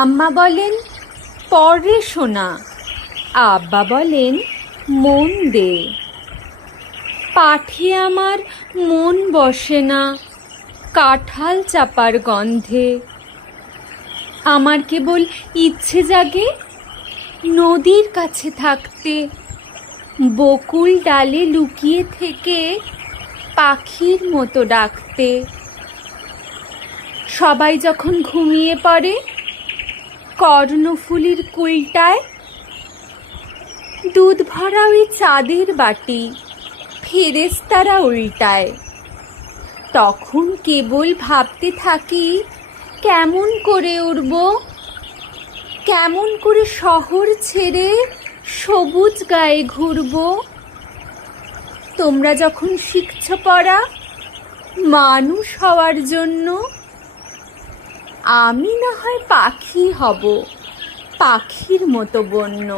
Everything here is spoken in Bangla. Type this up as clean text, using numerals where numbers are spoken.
আম্মা বলেন পরে শোনা, আব্বা বলেন মন দে। পাঠে আমার মন বসে না কাঁঠাল চাপার গন্ধে। আমার কেবল ইচ্ছে জাগে নদীর কাছে থাকতে, বকুল ডালে লুকিয়ে থেকে পাখির মতো ডাকতে। সবাই যখন ঘুমিয়ে পড়ে কর্ণফুলীর কুলটায়, দুধ ভরা ওই চাঁদের বাটি ফেরেশতারা উল্টায়। তখন কেবল ভাবতে থাকি কেমন করে উড়ব, কেমন করে শহর ছেড়ে সবুজ গায়ে ঘুরব। তোমরা যখন শিখছ পড়া মানুষ হওয়ার জন্য, আমি না হয় পাখি হব, পাখির মতো বন্য।